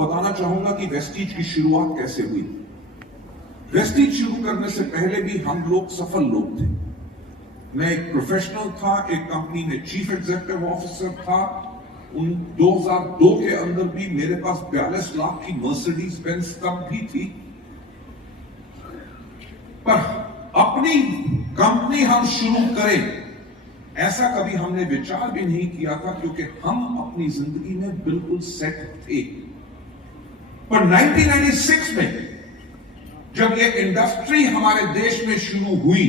बताना चाहूंगा कि वेस्टीज की शुरुआत कैसे हुई। वेस्टीज शुरू करने से पहले भी हम लोग सफल लोग थे। मैं एक प्रोफेशनल था, एक कंपनी में चीफ एग्जीक्यूटिव ऑफिसर था। 2002 के अंदर भी मेरे पास 42 लाख की मर्सिडीज बेंज तब भी थी। पर अपनी कंपनी हम शुरू करें ऐसा कभी हमने विचार भी नहीं किया था, क्योंकि हम अपनी जिंदगी में बिल्कुल सेट थे। पर 1996 में जब ये इंडस्ट्री हमारे देश में शुरू हुई,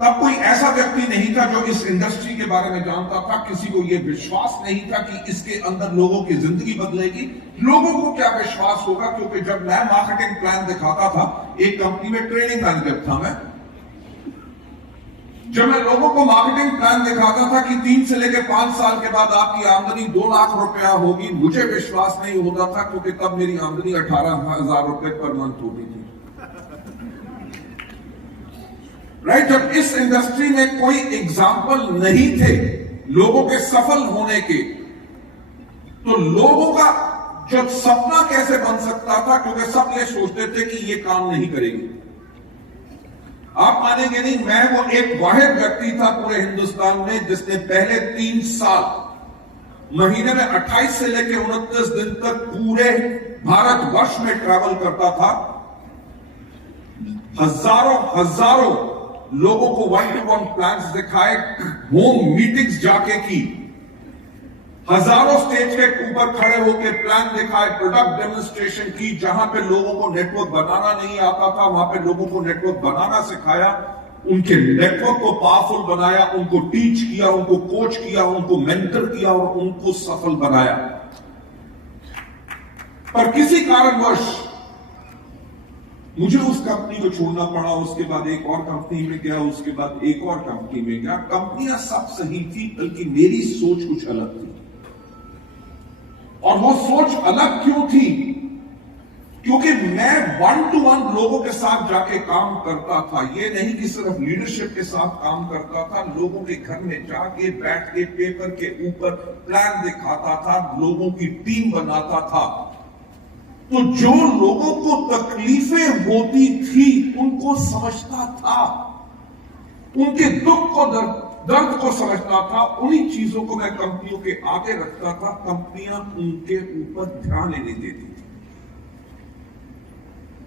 तब कोई ऐसा व्यक्ति नहीं था जो इस इंडस्ट्री के बारे में जानता था। किसी को यह विश्वास नहीं था कि इसके अंदर लोगों की जिंदगी बदलेगी। लोगों को क्या विश्वास होगा, क्योंकि जब मैं मार्केटिंग प्लान दिखाता था, एक कंपनी में ट्रेनिंग मैनेजर था मैं, जब मैं लोगों को मार्केटिंग प्लान दिखाता था कि 3 से लेकर 5 साल के बाद आपकी आमदनी 2 लाख रुपया होगी, मुझे विश्वास नहीं होता था, क्योंकि तब मेरी आमदनी 18,000 रुपए पर मंथ होती थी। राइट? जब इस इंडस्ट्री में कोई एग्जाम्पल नहीं थे लोगों के सफल होने के, तो लोगों का जब सपना कैसे बन सकता था, क्योंकि सब ये सोचते थे कि ये काम नहीं करेगी। आप मानेंगे नहीं, मैं वो एक वाहिद व्यक्ति था पूरे हिंदुस्तान में जिसने पहले 3 साल महीने में 28 से लेकर 29 दिन तक पूरे भारतवर्ष में ट्रैवल करता था। हजारों लोगों को 1-to-1 प्लान्स दिखाए, होम मीटिंग्स जाके की, हजारों स्टेज के ऊपर खड़े होकर प्लान दिखाए, प्रोडक्ट डेमोन्स्ट्रेशन की। जहां पे लोगों को नेटवर्क बनाना नहीं आता था, वहां पे लोगों को नेटवर्क बनाना सिखाया, उनके नेटवर्क को पावरफुल बनाया, उनको टीच किया, उनको कोच किया, उनको मेंटर किया और उनको सफल बनाया। पर किसी कारणवश मुझे उस कंपनी को छोड़ना पड़ा। उसके बाद एक और कंपनी में गया, उसके बाद एक और कंपनी में गया। कंपनियां सब सही थी, बल्कि मेरी सोच कुछ अलग थी। और वो सोच अलग क्यों थी? क्योंकि मैं 1-to-1 लोगों के साथ जाके काम करता था। ये नहीं कि सिर्फ लीडरशिप के साथ काम करता था, लोगों के घर में जाके बैठ के पेपर के ऊपर प्लान दिखाता था, लोगों की टीम बनाता था। तो जो लोगों को तकलीफें होती थी उनको समझता था, उनके दुख को दर्द को समझता था। उन्हीं चीजों को मैं कंपनियों के आगे रखता था, कंपनियां उनके ऊपर ध्यान नहीं देती थी।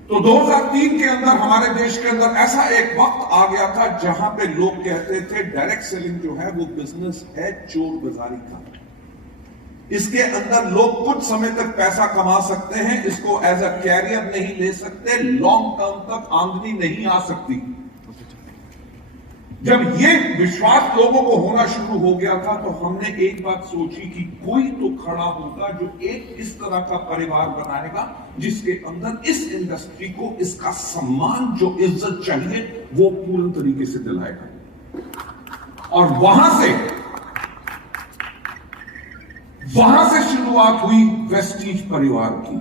तो 2003 के अंदर हमारे देश के अंदर ऐसा एक वक्त आ गया था जहां पे लोग कहते थे डायरेक्ट सेलिंग जो है वो बिजनेस है चोर बाजारी का। इसके अंदर लोग कुछ समय तक पैसा कमा सकते हैं, इसको एज अ कैरियर नहीं ले सकते, लॉन्ग टर्म तक आमदनी नहीं आ सकती। जब ये विश्वास लोगों को होना शुरू हो गया था, तो हमने एक बात सोची कि कोई तो खड़ा होगा जो एक इस तरह का परिवार बनाएगा जिसके अंदर इस इंडस्ट्री को इसका सम्मान, जो इज्जत चाहिए, वो पूर्ण तरीके से दिलाएगा। और वहां से शुरुआत हुई वेस्टीज परिवार की।